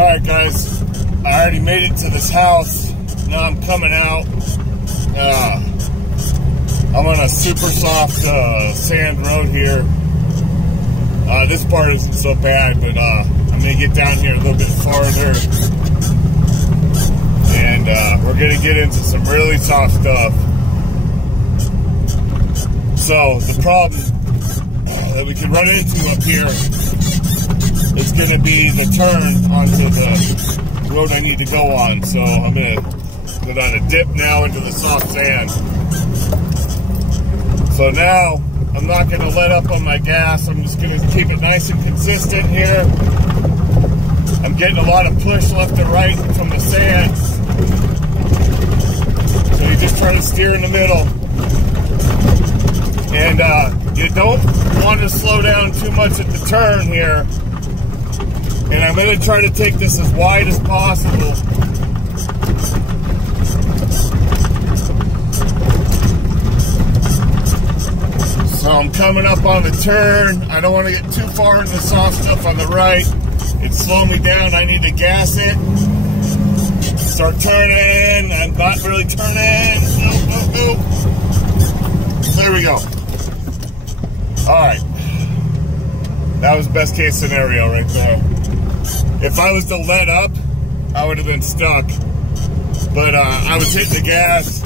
Alright guys, I already made it to this house. Now I'm coming out. I'm on a super soft sand road here. This part isn't so bad, but I'm going to get down here a little bit farther. And we're going to get into some really soft stuff. So the problem that we can run into up here is going to be the turn onto the road I need to go on. So I'm going to go down a dip now into the soft sand. So now I'm not going to let up on my gas. I'm just going to keep it nice and consistent here. I'm getting a lot of push left and right from the sand. So you just try to steer in the middle. And you don't want to slow down too much at the turn here. And I'm going to try to take this as wide as possible. So I'm coming up on the turn. I don't want to get too far into the soft stuff on the right. It's slowing me down. I need to gas it. Start turning. I'm not really turning. Nope. There we go. Alright. That was best case scenario right there. If I was to let up, I would have been stuck. But I was hitting the gas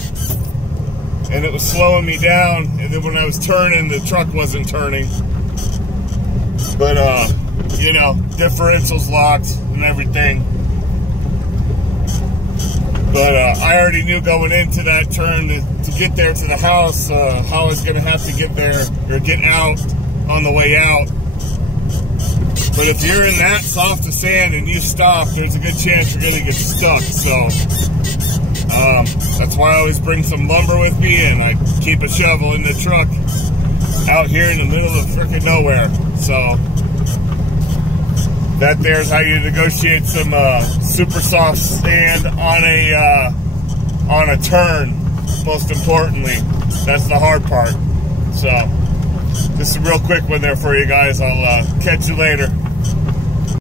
and it was slowing me down. And then when I was turning, the truck wasn't turning. But, you know, differentials locked and everything. But I already knew going into that turn to get there to the house, how I was going to have to get there or get out on the way out. But if you're in that soft of sand and you stop, there's a good chance you're going to get stuck. So that's why I always bring some lumber with me, and I keep a shovel in the truck out here in the middle of frickin' nowhere. So that there's how you negotiate some super soft sand on a turn. Most importantly, that's the hard part. So just a real quick one there for you guys. I'll catch you later.